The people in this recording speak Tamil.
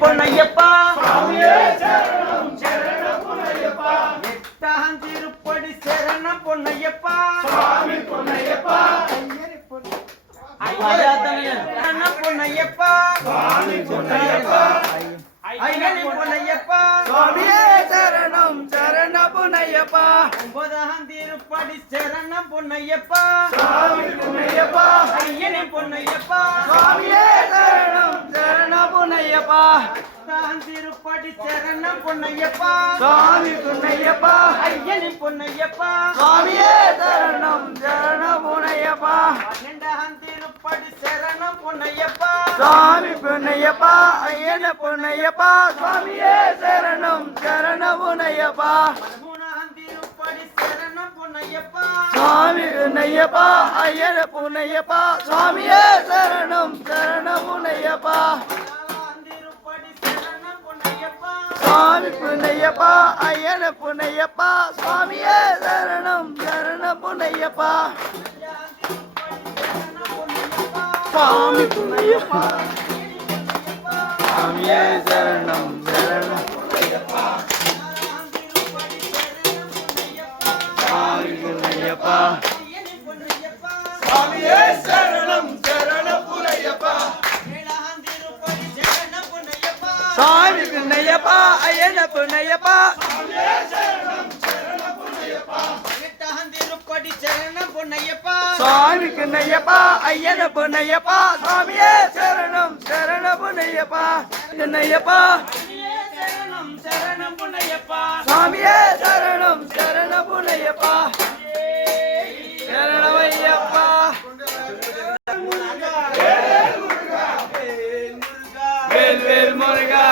பொன்னையப்பா சுவாமியே சரணம் சரணம் பொன்னையப்பா எட்டாம் திருப்படி சரணம் பொன்னையப்பா சுவாமி பொன்னையப்பா சரணம் பொன்னையப்பா சுவாமி பொன்னையப்பா ஐயனி பொன்னையப்பா சுவாமியே சரணம் சரண பொன்னையப்பா ஒன்பதாம் திருப்படி சரணம் பொன்னையப்பா சுவாமி பொன்னையப்பா ஐயனி பொன்னையப்பா சுவாமியே சரணம் சரண பொன்னையப்பா பத்தாம் திருப்படி சரணம் பொன்னையப்பா சுவாமி பொன்னையப்பா ஐயனி பொன்னையப்பா சுவாமியே சரணம் சரண பொன்னையப்பா பன்னெண்டாம் திருப்படி சரணம் பொன்னையப்பா சுவாமி பொன்னையப்பா ஐயன பொன்னையப்பா சுவாமியே சரணம் சரண பொன்னையப்பா பதிமூணாம் திருப்படி சரணம் பொன்னையப்பா சுவாமி பொன்னையப்பா ஐயன பொன்னையப்பா சுவாமியே சரணம் சரண பொன்னையப்பா பதினாலாம் திருப்படி சரணம் பொன்னையப்பா சுவாமி பொன்னையப்பா ஐயன பொன்னையப்பா சுவாமியே சரணம் சரண பொன்னையப்பா சுவாமி பொன்னையப்பா சுவாமியே சரணம் சரண சுவாமி பொன்னையப்பா சுவாமியே சரணம் சரண பொன்னையப்பா சுவாமி பொன்னையப்பா ஐயன பொன்னையப்பா சுவாமி பொன்னையப்பா ஐயன பொன்னையப்பா சுவாமியே சரணம் சரண பொன்னையப்பா பொன்னையப்பா சுவாமியே சரணம் சரண பொன்னையப்பா சரணமையப்பா வேல் வேல் முருகா